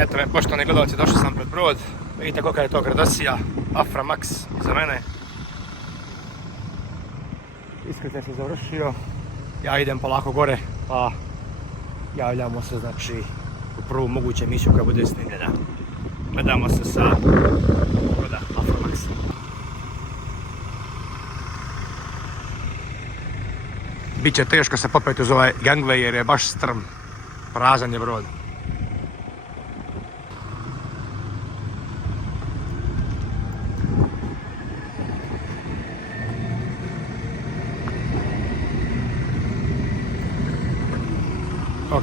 Eto me, poštovani gledalci, došao sam pred brod. Vidite kolika je to gradosija. Afra Max iza mene. Iskrcaj se završio. Ja idem polako gore, pa javljamo se znači u prvu moguću emisiju koja bude snimljena. Gledamo se sa broda Afra Max. Biće teško se popeti uz ovaj gangway jer je baš strm. Prazan je brod. Ok.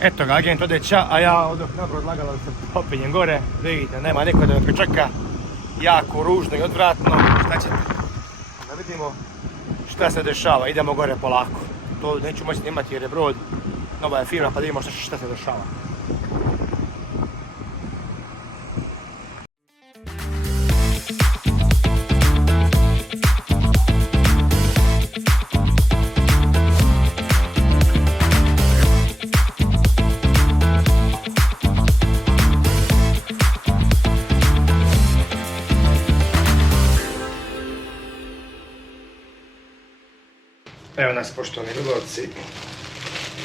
Eto ga, agent ode ća, a ja odoh na brod lagalo da se popinjem gore. Vidite, nema niko da me pričeka. Jako ružno i odvratno. Šta ćete? Da vidimo šta se dešava. Idemo gore polako. To neću moći snimati jer je brod nova je firma, pa da vidimo šta se dešava. Evo nas, poštovani gledalci,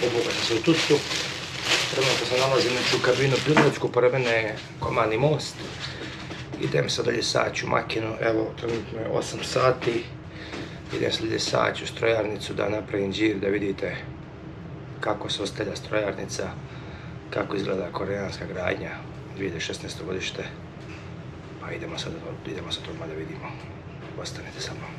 obukao sam se u tutu. Trenutno se nalazim u kabinu Primorsku, pored mene je Komandni most. Idem sad dalje sać u makinu, evo trenutno je 8 sati. Idem sad dalje sać u strojarnicu da napravim džir, da vidite kako se ostavlja strojarnica, kako izgleda koreanska gradnja, 2016. godište. Pa idemo sad odmah da vidimo. Ostanite sa mnom.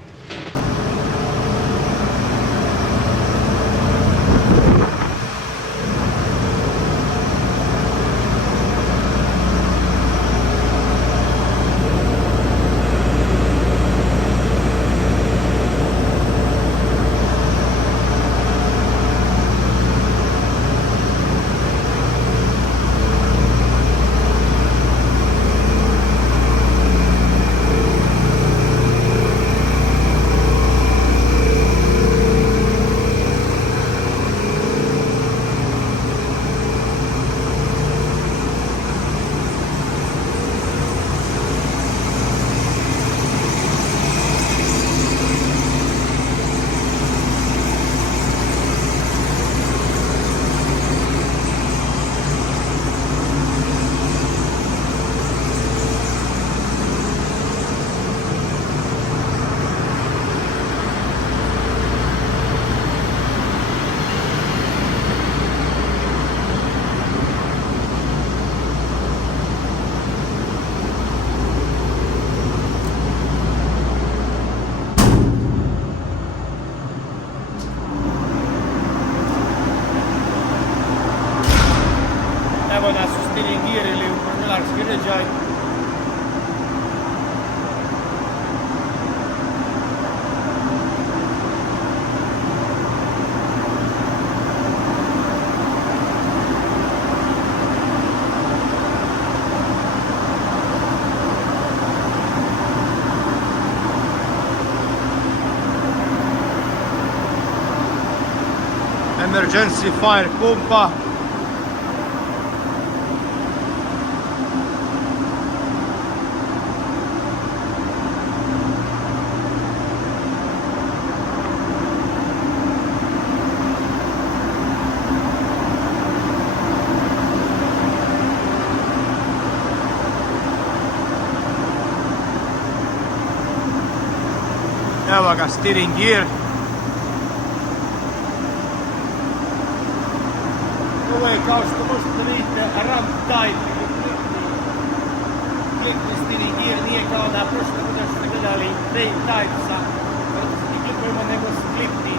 Evo nas u steering gear ili u kormilarski uređaj. Emergency fire pumpa. Evo ga, steering gear. Ovo je, kao što možete vidite, ramp type ili klikni steering gear, nije kao na prošle godine što ste gledali rail type sa klikovima, nego klipni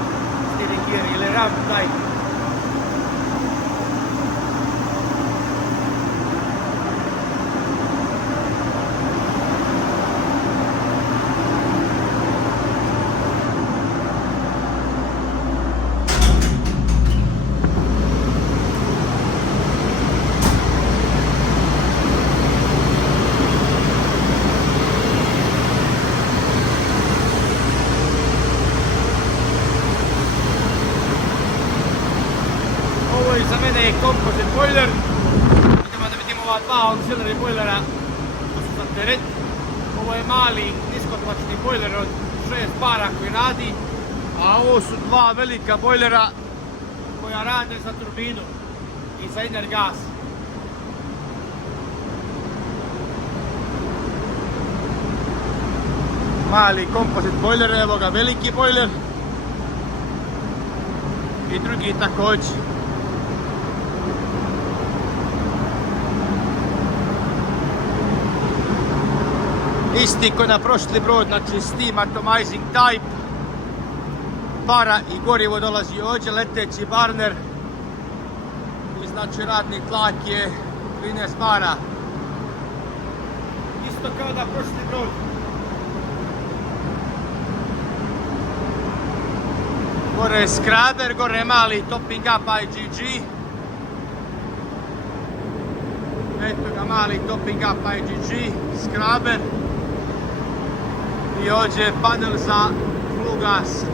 steering gear ili ramp type. mene je composite boiler. Idemo da vidimo ova dva auxiliary boilera, to su za teret. Ovo je mali niskotlačni boiler od 6 bara koji radi, a ovo su dva velika bojlera koja rade za turbinu i za Energas. Mali kompozit bojler, evo ga veliki bojler i drugi također. Isti ko na prošli brod, znači steam atomizing type. Para i gorivo dolazi ovdje, leteći barner i znači radni tlak je 13 bara. Isto kao da prošli brod. Gore je skraber, gore je mali topping up IGG. Eto ga mali topping up IGG, skraber. I ovdje je panel za flugas.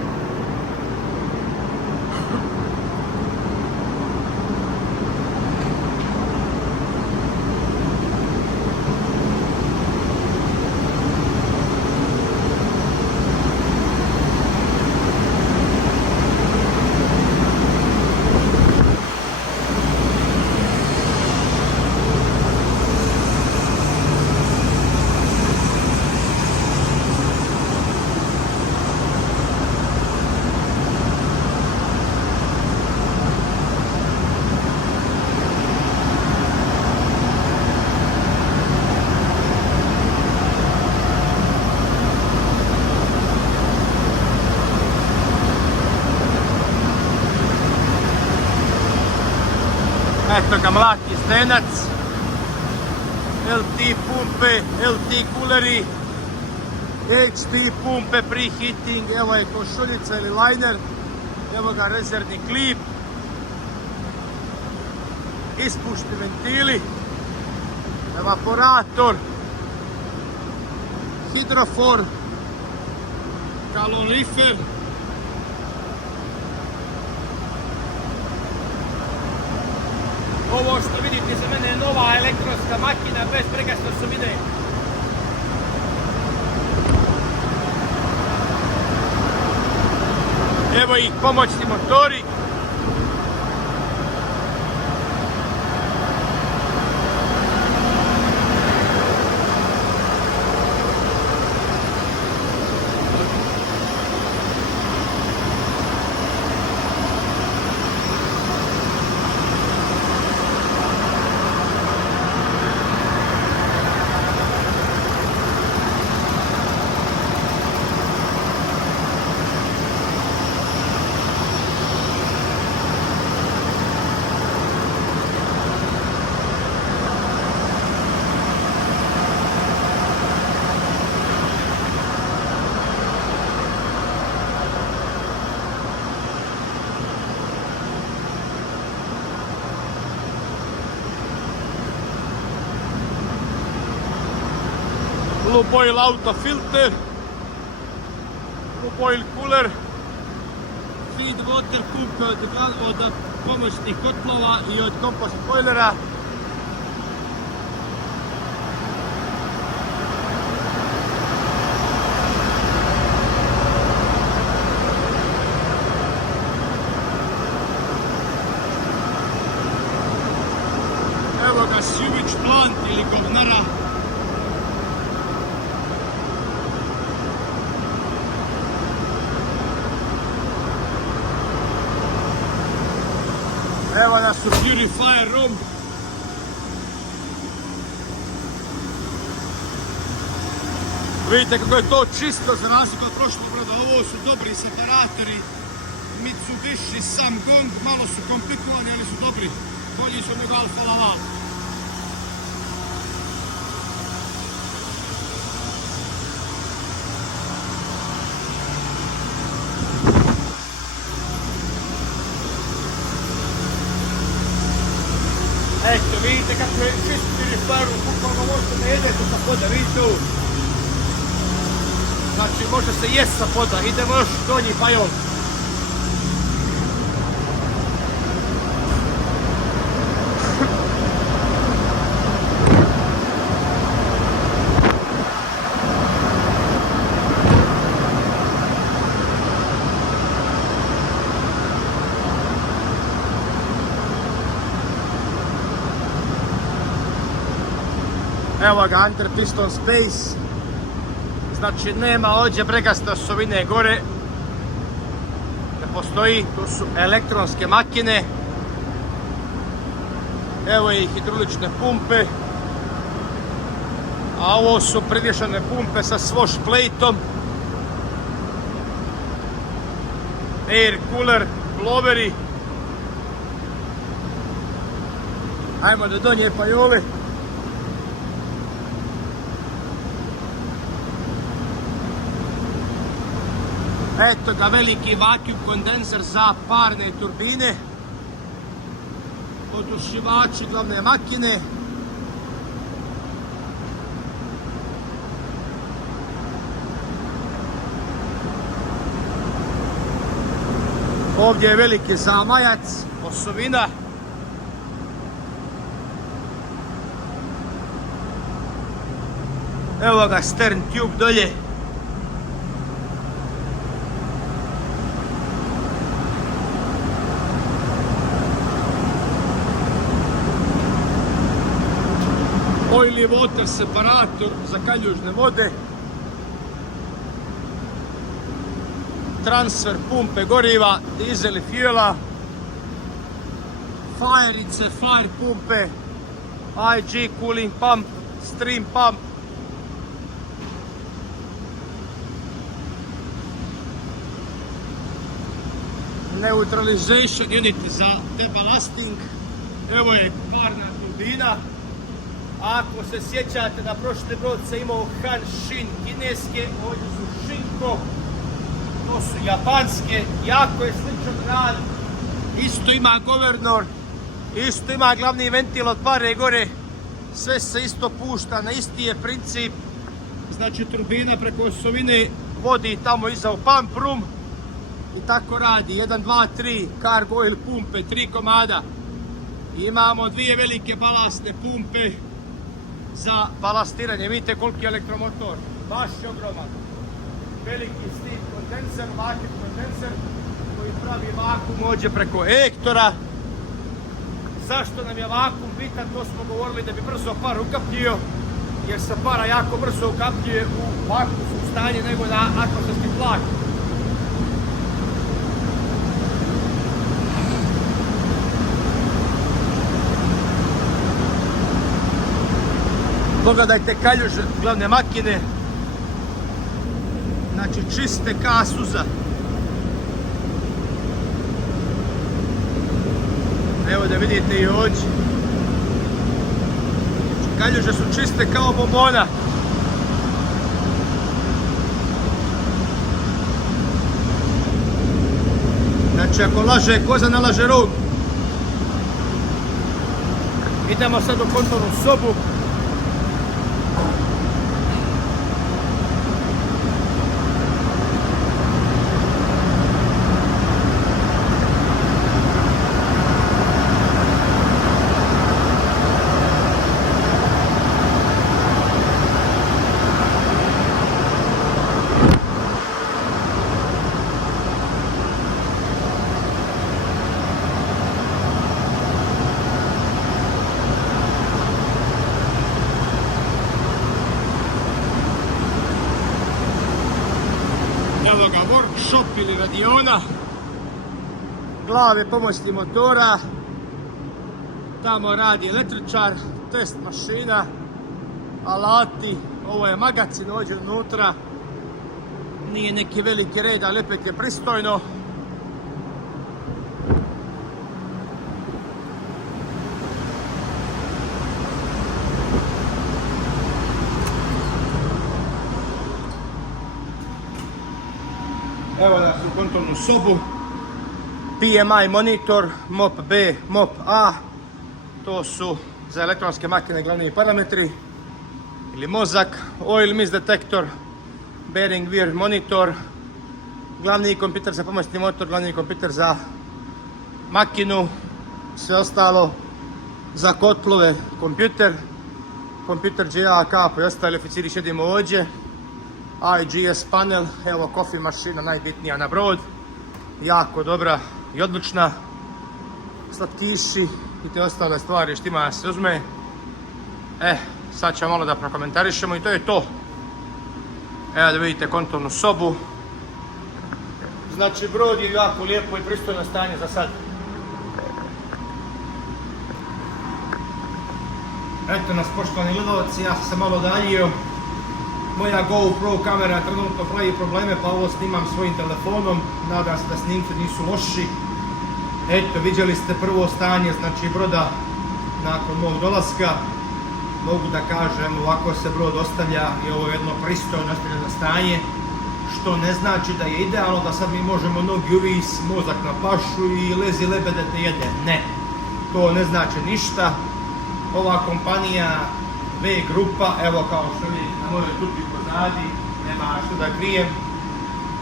Eto ga mlaki zdenac, LT pumpe, LT kuleri, HT pumpe, preheating, evo je košuljica ili liner, evo ga rezervni klip, ispušni ventili, evaporator, hidrofor, kalorifer. Ovo što vidite za mene je nova elektronska makina bez pregasno su vide. Evo i pomoćni motori. Luboil auto filter, Luboil cooler, feed water pumpe od pomoćnih kotlova i od kompost bojlera. Evo ga sewage plant ili govnara. Evo da su purifier room. Vidite kako je to čisto za razliku od prošlog broda. Ovo su dobri separatori Mitsubishi Samgong. Malo su komplikovani, ali su dobri. Bolji su nego Alfa Laval. Eto, vidite kako je čisto purifier room. Bukvalno možete da jedete sa poda, vidite ovo. Znači može se jest sa poda, idemo još donji pajol. Evo ga, under piston space. Znači nema ovdje bregaste osovine gore. Ne postoji, to su elektronske makine. Evo i hidrolične pumpe. A ovo su privješane pumpe sa wash plate-om. Air cooler, bloweri. Ajmo do donje pajole. Eto da veliki vacuum kondenser za parne turbine. Odušivači glavne makine. Ovdje je veliki zamajac, osovina. Evo ga stern tube dolje. Oily water separator za kaljužne vode. Transfer pumpe goriva, dizel i fuela. Fajerice, fire pumpe. IG cooling pump, stream pump. Neutralization unit za deballasting. Evo je parna turbina. Ako se sjećate, na prošli brod se imao Han Shin kineske, ovdje su Shinko, to su japanske, jako je sličan rad. Isto ima governor, isto ima glavni ventil od pare gore, sve se isto pušta, na isti je princip. Znači turbina preko osovine vodi tamo iza u pump room i tako radi. 1, 2, 3 cargo oil pumpe, 3 komada. Imamo dvije velike balastne pumpe za balastiranje. Vidite koliki je elektromotor, baš je ogroman. Veliki steam kondenser, vacuum kondenser koji pravi vakuum ovdje preko ejektora. Zašto nam je vakuum bitan? To smo govorili da bi brzo par ukapljio, jer se para jako brzo ukapljuje u vakuumskom stanju nego na atmosferski tlak. Pogledajte kaljuže glavne makine. Znači čiste ka suza. Evo da vidite i ovdje. Kaljuže su čiste kao bombona. Znači ako laže koza, ne laže rog. Idemo sad u kontrolnu sobu. Evo ga workshop ili radiona, glave pomoćni motora, tamo radi električar, test mašina, alati, ovo je magacin ovdje unutra, nije neki veliki red, ali lepek je pristojno. Evo nas u kontrolnu sobu. PMI monitor, MOP B, MOP A. To su za elektronske makine glavni parametri. Ili mozak, oil mist detektor, bearing wear monitor, glavni kompjuter za pomoćni motor, glavni kompjuter za makinu, sve ostalo za kotlove kompjuter, kompjuter GA, kapo i ostali oficiri sjedimo ovdje. IGS panel, evo coffee mašina najbitnija na brod, jako dobra i odlična, slatkiši i te ostale stvari što ima se uzme. Sad ćemo malo da prokomentarišemo i to je to. Evo da vidite kontrolnu sobu. Znači brod je jako lijepo i pristojno stanje za sad. Eto nas poštovani gledalci, ja sam se malo udaljio. Moja GoPro kamera trenutno pravi probleme pa ovo snimam svojim telefonom. Nadam se da snimci nisu loši. Eto, vidjeli ste prvo stanje znači broda nakon mog dolaska. Mogu da kažem, ovako se brod ostavlja i ovo je jedno pristojno ostavljeno stanje. Što ne znači da je idealno, da sad mi možemo nogi uvis, mozak na pašu i lezi lebede te jede. Ne, to ne znači ništa. Ova kompanija V grupa, evo kao što vidite na mojoj tupi pozadi, nema što da krijem.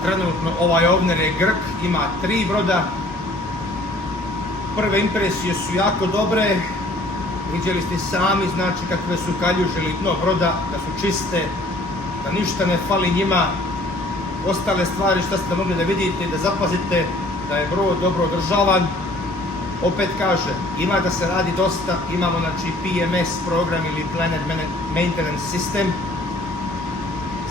Trenutno ovaj ovner je Grk, ima 3 broda. Prve impresije su jako dobre. Vidjeli ste sami, znači kakve su kaljuže ili dno broda, da su čiste, da ništa ne fali njima. Ostale stvari što ste mogli da vidite i da zapazite, da je brod dobro održavan. Opet kaže, ima da se radi dosta, imamo znači PMS program ili Planned Maintenance System.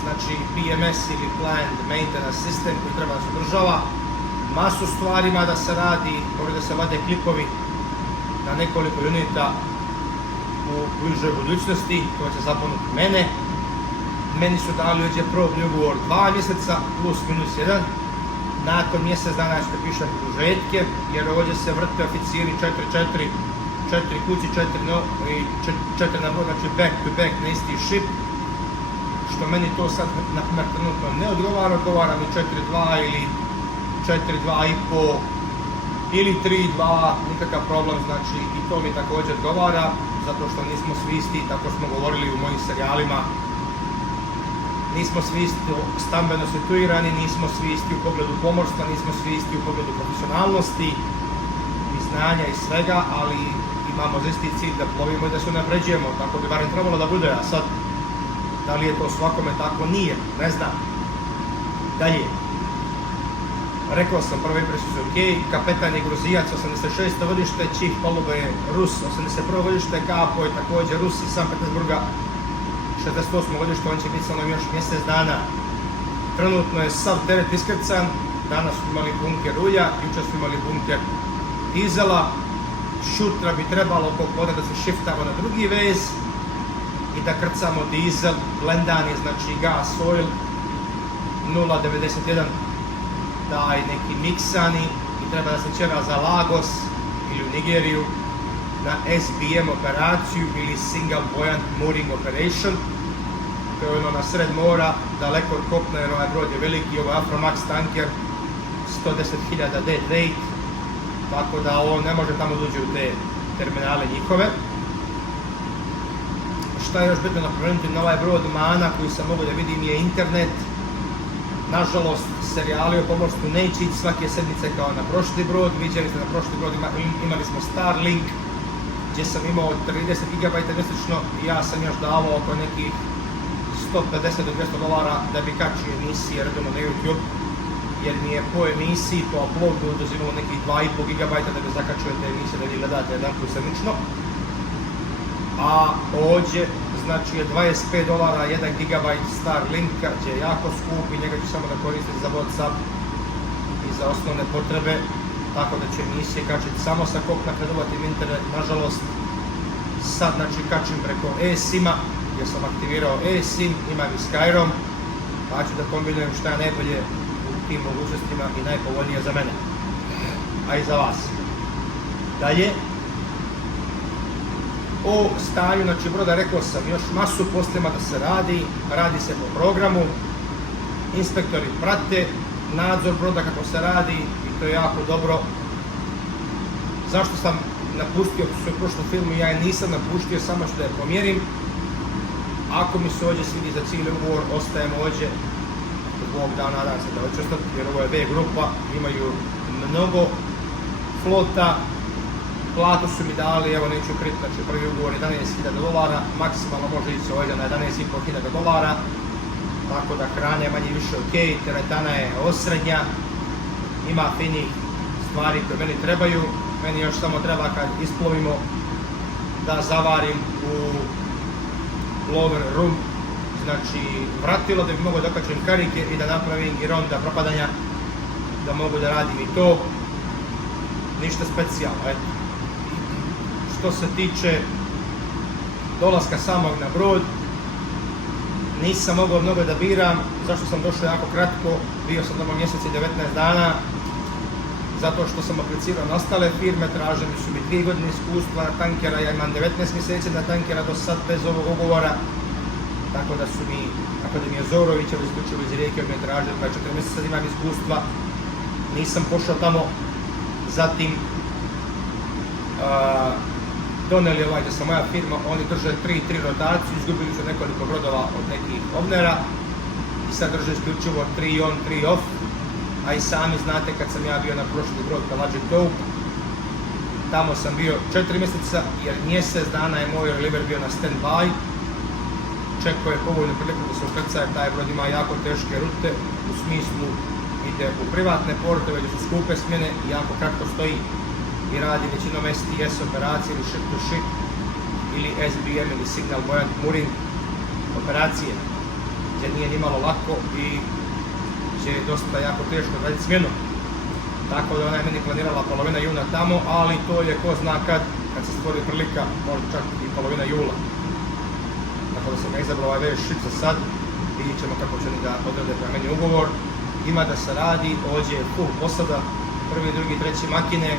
Znači PMS ili Planned Maintenance System koji treba da se održava. Masu stvarima da se radi, može da se vade klipovi na nekoliko unita u bližoj budućnosti, to će zaponuti mene. Meni su dali ovdje probni ugovor 2 mjeseca plus minus 1. Nakon mjesec dana ćete pišati produžetke, jer ovdje se vrte oficiri 4 kući, 4 na brod, znači back to back na isti ship. Što meni to sad na primjer trenutno ne odgovara, odgovara mi 4-2 ili 4-2,5 ili 3-2, nikakav problem, znači i to mi također odgovara, zato što nismo svi isti, tako smo govorili u mojim serijalima. Nismo svi isti stambeno situirani, nismo svi isti u pogledu pomorstva, nismo svi isti u pogledu profesionalnosti i znanja i svega, ali imamo isti cilj da plovimo i da se unapređujemo, tako bi barem trebalo da bude, a sad da li je to svakome tako, nije, ne znam. Dalje. Rekao sam, prve impresije su ok, kapetan je Gruzijac, 86. godište, čih palube je Rus, 81. godište, kapo je također Rus iz Sankt Petersburga, 68. godište, on će biti sa mnom još mjesec dana. Trenutno je sav teret iskrcan, danas smo imali bunker ulja, jučer smo imali bunker dizela, šutra bi trebalo oko podne da se shiftamo na drugi vez i da krcamo dizel, blendani, znači gas, oil, 0,91, taj neki miksani i treba da se čera za Lagos ili u Nigeriju na SBM operaciju ili Single Buoyant Mooring Operation. To je ono na sred mora, daleko od kopna jer ovaj brod je veliki, ovo je Afromax tanker, 110.000 dead weight, tako da on ne može tamo dođe u te terminale njihove. Šta je još bitno napomenuti, na ovaj brod mana koji sam mogu da vidim je internet. Nažalost, serijali o pomorstvu neće ići svake sedmice kao na prošli brod. Vidjeli ste na prošli brod imali smo Starlink gdje sam imao 30 GB mjesečno i ja sam još davao oko nekih $150 do $200 da bi kačio emisije redovno na YouTube, jer mi je po emisiji, po uploadu oduzimalo nekih 2,5 GB da bi zakačio te emisije da vi gledate jedan put sedmično. A ovdje znači je $25 1 GB Starlinka gdje je jako skup i njega ću samo da koristim za WhatsApp i za osnovne potrebe, tako da će emisije kačiti samo sa kopna kad uvatim internet. Nažalost, sad znači kačim preko eSIM-a gdje sam aktivirao eSIM, imam i Skyrom, pa ću da kombinujem šta je najbolje u tim mogućnostima i najpovoljnije za mene, a i za vas. Dalje, o stanju znači broda rekao sam još masu poslima da se radi se po programu, inspektori prate nadzor broda kako se radi i to je jako dobro. Zašto sam napustio u prošlom filmu, ja je nisam napustio, samo što je pomjerim. Ako mi se ovdje svidi za cijeli ugovor, ostajemo ovdje Bog da, nadam se da hoće ostati, jer ovo je V grupa, imaju mnogo flota. Platu su mi dali, evo neću kriti, znači prvi ugovor $11.000, maksimalno može ići ovdje na $11.500, tako da hrana je manje više ok, teretana je osrednja, ima finih stvari koje meni trebaju, meni još samo treba kad isplovimo da zavarim u lower room, znači vratilo da bi mogo da okačem karike i da napravim i ronda propadanja, da mogu da radim i to. Ništa specijalno, eto. Što se tiče dolaska samog na brod, nisam mogao mnogo da biram. Zašto sam došao jako kratko? Bio sam tamo mjesec i 19 dana, zato što sam aplicirao na ostale firme, traženi su mi 3 godine iskustva tankera, ja imam 19 mjeseci na tankera do sad bez ovog ugovora, tako da su mi Akademija Zorovića isključivo iz Rijeke od me tražili, 4 mjeseca sad imam iskustva, nisam pošao tamo. Zatim doneli da sam moja firma, oni drže 3 rotaciju, izgubili su nekoliko brodova od nekih ovnera i sad drže isključivo 3 on, 3 off, a i sami znate kad sam ja bio na prošli brod Kalađi Toup, tamo sam bio 4 mjeseca jer mjesec dana je moj reliver bio na stand-by, čekao je povoljnu priliku da se ukrca jer taj brod ima jako teške rute, u smislu ide u privatne portove gdje su skupe smjene i jako kratko stoji i radi većinom STS operacije ili ship to ship ili SBM ili signal buoyant mooring operacije, gdje nije nimalo lako i gdje je dosta jako teško raditi smjenu. Tako da ona je meni planirala polovina juna tamo, ali to je ko zna kad se stvori prilika, možda čak i polovina jula. Tako da sam ga izabrao ovaj VS ship za sad, vidjet ćemo kako će oni da odrede prema meni ugovor. Ima da se radi, ovdje je full posada, 1., 2., 3. makine,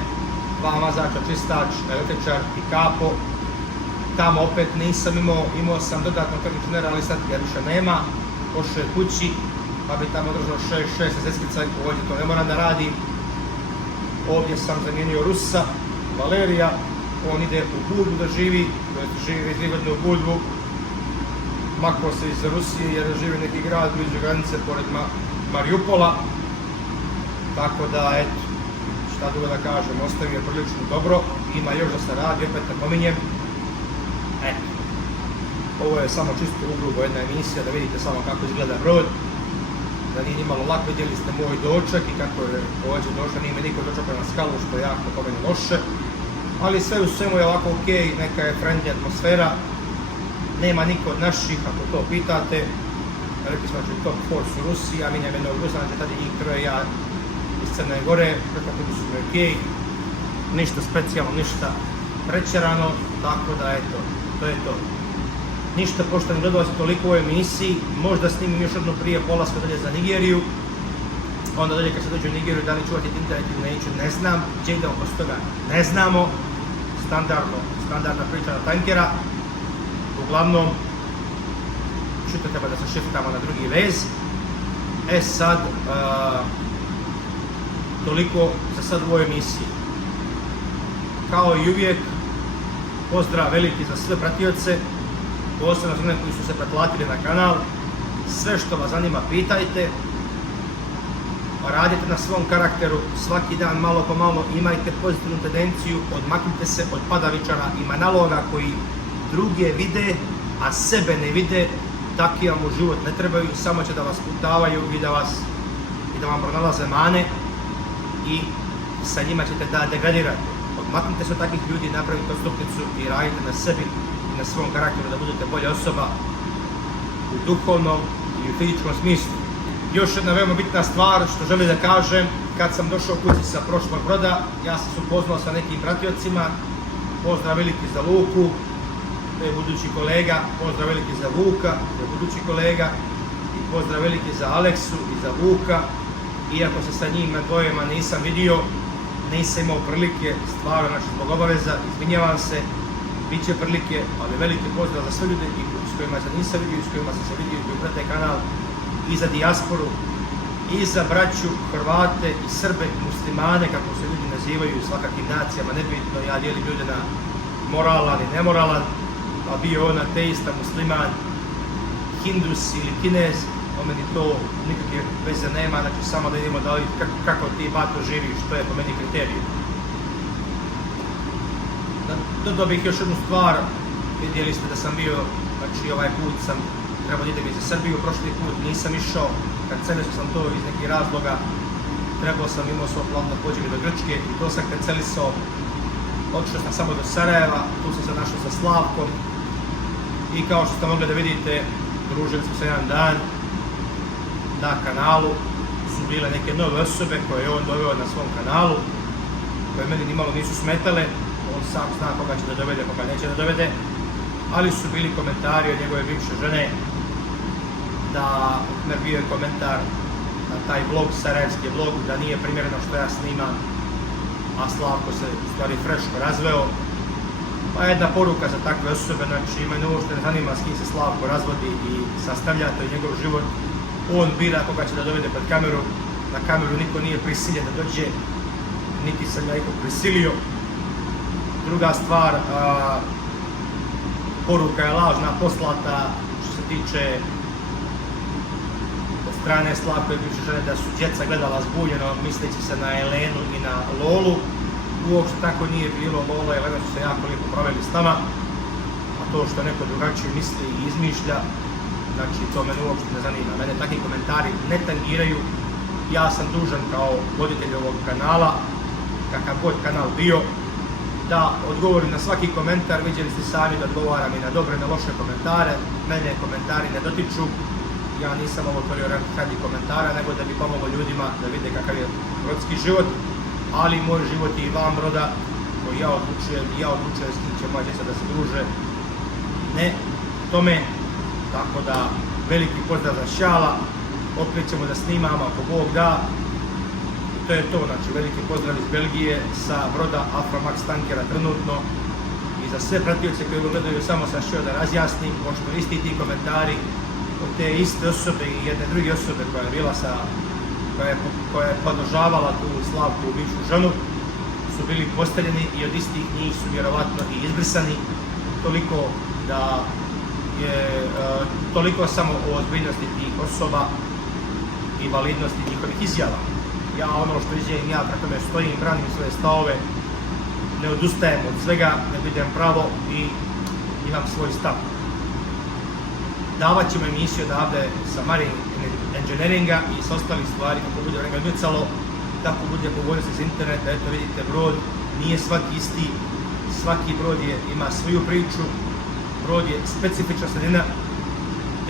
2 mazača, čistač, električar i kapo. Tamo opet nisam imao sam dodatno tehničnera, ali sad ga više nema, pošao je kući, pa bi tamo držao 6 mjesecica, ovdje to ne moram da radim. Ovdje sam zamijenio Rusa, Valerija, on ide u Budvu da živi, živi 3 godine u Budvu. Makao se iz Rusije jer živi neki grad blizu granice pored Mariupola. Tako da, eto, šta drugo da kažem, ostavio je prilično dobro, ima još da se radi, opet napominjem. Eto, ovo je samo čisto ugrubo jedna emisija, da vidite samo kako izgleda brod. Da nije nimalo lak, vidjeli ste moj doček i kako je ovdje došao, nije me niko dočekao na skalu, što je jako po meni loše. Ali sve u svemu je ovako ok, neka je friendly atmosfera. Nema niko od naših, ako to pitate. Rekli smo da će top force u Rusiji, a minjam jednog Rusa, znači tada njih troje, ja iz Crne Gore, pretpostavljamo su mi ok. Ništa specijalno, ništa prečerano, tako da eto, to je to. Ništa, pošto ne dodala se toliko u ovoj emisiji, možda snimim još jedno prije polaska dalje za Nigeriju. Onda dalje kad se dođe u Nigeriju, da li čuvati internet ili neću, ne znam. Gdje idemo posle toga, ne znamo. Standardna priča na tankera. Uglavnom, čuto treba da se šiftamo na drugi vez. Sad, toliko za sad u ovoj emisiji. Kao i uvijek, pozdrav veliki za sve pratioce, posebno za one koji su se pretplatili na kanal. Sve što vas zanima pitajte, radite na svom karakteru, svaki dan malo po malo, imajte pozitivnu tendenciju, odmaknite se od padavičara i manaloga koji druge vide, a sebe ne vide. Takvi vam u život ne trebaju, samo će da vas putavaju i da vam pronalaze mane i sa njima ćete da degradirate. Odmaknite se od takvih ljudi, napravite odstupnicu i radite na sebi i na svom karakteru da budete bolja osoba u duhovnom i u fizičkom smislu. Još jedna veoma bitna stvar što želim da kažem, kad sam došao kući sa prošlog broda, ja sam se upoznao sa nekim pratiocima, pozdrav veliki za Luku, to je budući kolega, pozdrav veliki za Vuka, to je budući kolega, i pozdrav veliki za Aleksu i za Vuka, iako se sa njima dvojema nisam vidio, nisam imao prilike, stvarno, znači zbog obaveza, izvinjavam se, bit će prilike, ali veliki pozdrav za sve ljude s kojima se nisam vidio i s kojima sam se vidio i koji prate kanal, i za dijasporu, i za braću, Hrvate i Srbe i muslimane, kako se ljudi nazivaju svakakim nacijama, nebitno, ja dijelim ljude na moralan i nemoralan, pa bio on ateista, musliman, hindus ili kinez, o meni to nikakve veze nema, znači samo da idemo da vidimo kako ti bato živiš, to je po meni kriterij. Dodao bih još jednu stvar, vidjeli ste da sam bio, znači ovaj put sam trebao da idem i za Srbiju, prošli put nisam išao, kancelisao sam to iz nekih razloga, imao svoj plan da pođem do Grčke i to sam kancelisao, otišao sam samo do Sarajeva, tu sam se našao sa Slavkom I kao što ste mogli da vidite, družili smo se jedan dan na kanalu, su bile neke nove osobe koje je on doveo na svom kanalu, koje meni nimalo nisu smetale, on sam zna koga će da dovede, koga neće da dovede, ali su bili komentari od njegove bivše žene, da ne bio je komentar na taj vlog, sarajevski vlog, da nije primjereno što ja snimam, a Slavko se u stvari freško razveo. Pa jedna poruka za takve osobe, znači mene uopšte ne zanima s kim se Slavko razvodi i sastavlja, to je njegov život. On bira koga će da dovede pred kameru, na kameru niko nije prisiljen da dođe, niti sam ja ikog prisilio. Druga stvar, poruka je lažna poslata što se tiče od strane Slavkove bivše žene da su djeca gledala zbuljeno misleći se na Elenu i na Lolu. Uopšte tako nije bilo, Lola i Elena su se jako lijepo proveli s nama, a to što neko drugačije misli i izmišlja, znači to mene uopšte ne zanima. Mene takvi komentari ne tangiraju, ja sam dužan kao voditelj ovog kanala, kakav god kanal bio, da odgovorim na svaki komentar. Vidjeli ste sami da odgovaram i na dobre i na loše komentare, mene komentari ne dotiču, ja nisam ovo otvorio radi komentara, nego da bi pomogao ljudima da vide kakav je brodski život, ali moj život je i van broda koji ja odlučujem s kim će moja djeca da se druže, ne tome, tako da veliki pozdrav za Šala, opet ćemo da snimamo ako Bog da. To je to, znači veliki pozdrav iz Belgije sa broda Afromax tankera trenutno i za sve pratioce koji go gledaju samo sam htio da razjasnim, pošto isti ti komentari od te iste osobe i jedne druge osobe koja je bila koja je podržavala tu Slavku bivšu ženu su bili postavljeni i od istih njih su vjerovatno i izbrisani, toliko samo o ozbiljnosti tih osoba i validnosti njihovih izjava. Ja ono što izjavim, ja preko me stojim, branim svoje stavove, ne odustajem od svega, ne budem pravo i imam svoj stav. Davat ćemo emisiju odavde sa Marine Engineeringa i s ostalih stvari kako bude vreme odmicalo, tako bude pogodnosti iz interneta. Eto vidite, brod nije svaki isti, svaki brod ima svoju priču, brod je specifična sredina.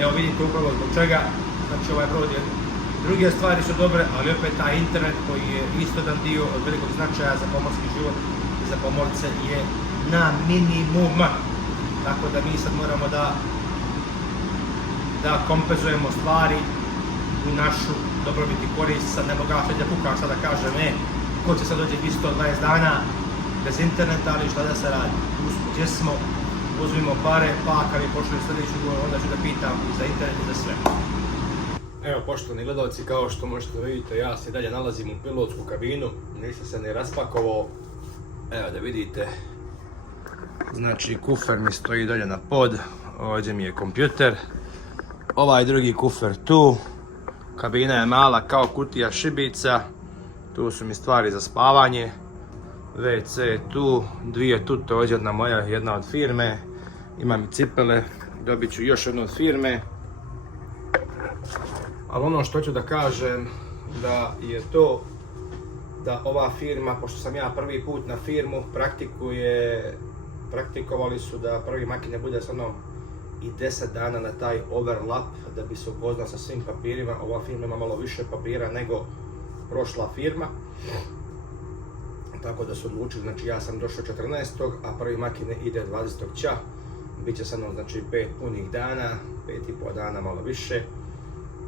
Evo vidite upravo zbog čega, znači ovaj brod je, druge stvari su dobre, ali opet taj internet koji je isto jedan dio od velikog značaja za pomorski život i za pomorce je na minimum. Tako da mi sad moramo da kompenzujemo stvari u našu dobrobit i korist. Sad ne mogu da kukam sad da kažem, ko će sad dođe 120 dana bez interneta, ali šta da se radi? Tu smo, gdje smo, uzmimo pare, pa kad bi pošli sljedeću govor, onda ću da pitam i za internet i za sve. Evo poštovani gledalci, kao što možete vidjeti, ja se dalje nalazim u pilotsku kabinu, nisam se ne raspakovao. Evo da vidite, znači kufer mi stoji dalje na pod, ovdje mi je kompjuter, ovaj drugi kufer tu, kabina je mala kao kutija šibica, tu su mi stvari za spavanje, WC je tu, dvije tute, ovdje jedna moja, jedna od firme, imam i cipele, dobit ću još jednu od firme. Ali ono što ću da kažem da je to da ova firma, pošto sam ja prvi put na firmu, praktikovali su da prvi makine bude sa mnom i 10 dana na taj overlap da bi se upoznao sa svim papirima. Ova firma ima malo više papira nego prošla firma. Tako da su odlučili, znači ja sam došao 14. a prvi makine ide 20. ća. Biće sa mnom znači 5 punih dana, 5,5 dana malo više.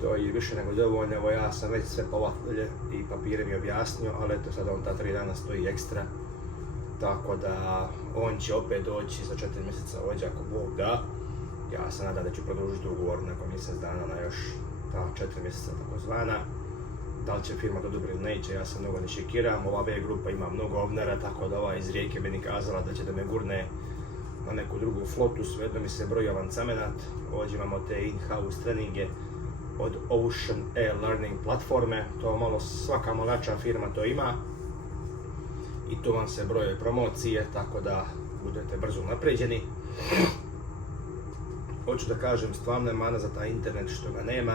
To je više nego dovoljno, evo ja sam već sve povatlje i papire mi objasnio, ali eto sad on ta 3 dana stoji ekstra. Tako da on će opet doći za 4 mjeseca ovdje ako Bog da. Ja se nadam da ću produžiti ugovor nakon mjesec dana na još ta 4 mjeseca takozvana. Da li će firma to dobro ili neće, ja se mnogo ne šekiram. Ova B grupa ima mnogo ovnera, tako da ova iz Rijeke meni kazala da će da me gurne na neku drugu flotu, svejedno mi se broji avancamenat. Ovdje imamo te in-house treninge od Ocean Air Learning platforme, to malo svaka malača firma to ima i tu vam se broje promocije, tako da budete brzo napređeni. Hoću da kažem, stvarno je mana za taj internet što ga nema,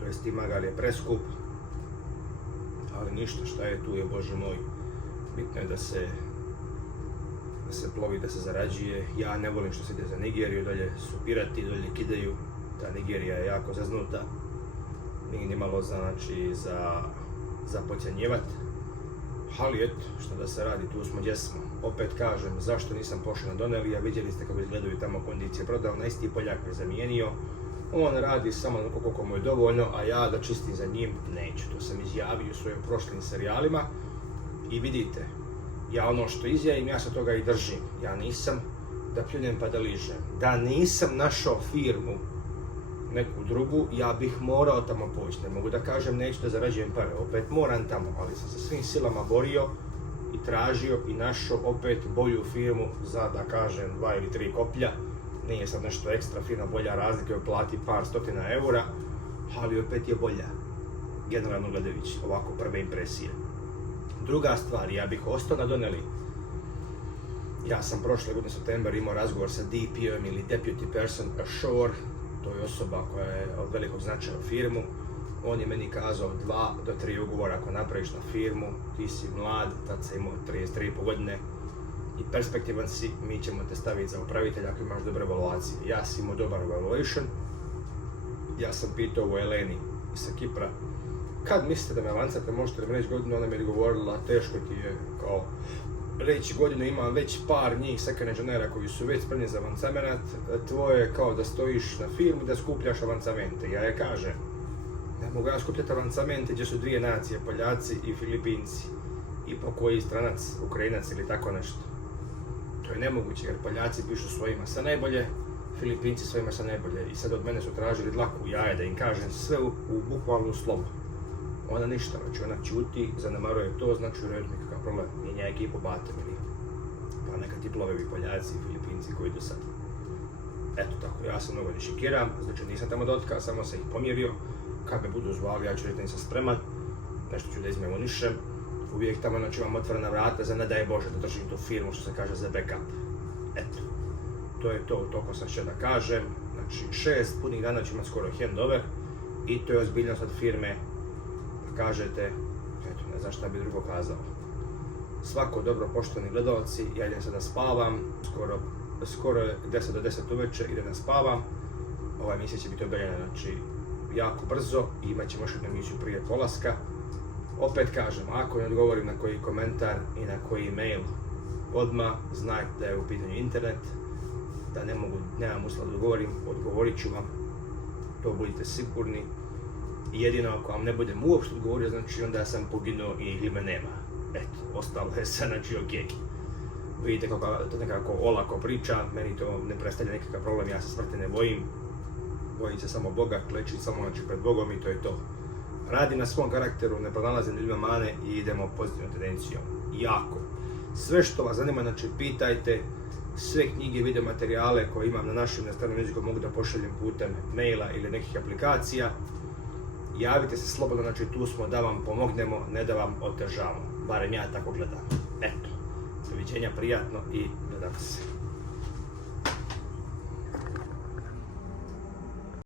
to jest ima ga, ali je preskup, ali ništa, šta je tu je, Bože moj, bitno je se plovi, da se zarađuje. Ja ne volim što se ide za Nigeriju, dolje su pirati, dolje kidaju. Ta Nigerija je jako zaznuta. Nije ni malo znači za podcjenjivat. Ali eto, što da se radi, tu smo gdje smo. Opet kažem, zašto nisam pošao na Donnellija, vidjeli ste kako izgledaju tamo kondicije, prodao na isti Poljak je zamijenio. On radi samo koliko mu je dovoljno, a ja da čistim za njim neću. To sam izjavio u svojim prošlim serijalima. I vidite, ja ono što izjavim, ja se toga i držim. Ja nisam da pljunem pa da ližem. Da nisam našao firmu neku drugu, ja bih morao tamo poći. Ne mogu da kažem neću da zarađujem pare, opet moram tamo, ali sam se svim silama borio i tražio i našao opet bolju firmu za, da kažem, 2 ili 3 koplja. Nije sad nešto ekstra fino, bolja razlika, joj plati par stotina eura, ali opet je bolja, generalno gledajući, ovako prve impresije. Druga stvar, ja bih ostao na Donnelly. Ja sam prošle godine september imao razgovor sa DP-om ili Deputy Person Ashore, to je osoba koja je od velikog značaja u firmu. On je meni kazao 2 do 3 ugovora ako napraviš na firmu, ti si mlad, tad sam imao 33,5 godine i perspektivan si, mi ćemo te staviti za upravitelja ako imaš dobre evaluacije. Ja sam imao dobar evaluation, ja sam pitao u Eleni iz Kipra, kad mislite da me lancate, možete da me reći godinu, ona mi je odgovorila, teško ti je kao reći godinu, imam već par njih second engineera koji su već spremni za avancamenat, tvoje je kao da stojiš na firmu da skupljaš avancamente. Ja je kažem, ne mogu ja skupljati avancamente gdje su dvije nacije, Poljaci i Filipinci, i po koji stranac, Ukrajinac ili tako nešto. To je nemoguće jer Poljaci pišu svojima sa najbolje, Filipinci svojima sa najbolje i sad od mene su tražili dlaku jaje da im kažem sve u bukvalnu slovu. Ona ništa, znači ona ćuti, zanemaruje to, znači u redu nikakav problem, mijenja ekipu bate mi. Pa neka ti plovevi Poljaci i Filipinci koji idu sad. Eto tako, ja sam mnogo ne šikiram, znači nisam tamo dotka, samo sam ih pomjerio. Kad me budu zvali, ja ću reći da nisam spreman, nešto ću da izmemonišem. Uvijek tamo znači imam otvorena vrata za ne daj Bože da držim tu firmu što se kaže za backup. Eto, to je to, toliko sam će da kažem. Znači 6 punih dana ću imati skoro handover i to je ozbiljnost od firme. Kažete, eto, ne znam šta bi drugo kazao. Svako dobro, poštovani gledalci, ja idem sad da spavam, skoro je 10 do 10 uveče, idem da spavam. Ova emisija će biti objavljena, znači, jako brzo i imat ćemo još jednu emisiju prije polaska. Opet kažem, ako ne odgovorim na koji komentar i na koji mail odmah, znajte da je u pitanju internet, da nemam uslova da odgovorit ću vam, to budite sigurni. Jedino ako vam ne budem uopšte odgovorio, znači onda sam poginuo i me nema. Eto, ostalo je sad, znači okej. Vidite kako to nekako olako priča, meni to ne predstavlja nekakav problem, ja se smrti ne bojim. Bojim se samo Boga, klečim samo znači pred Bogom i to je to. Radim na svom karakteru, ne pronalazim ljudima mane i idemo pozitivnom tendencijom. Jako. Sve što vas zanima, znači pitajte, sve knjige, video materijale koje imam na našem stranom jeziku mogu da pošaljem putem maila ili nekih aplikacija. Javite se slobodno, znači tu smo da vam pomognemo, ne da vam otežavamo. Barem ja tako gledam. Eto, doviđenja, prijatno i gledam se.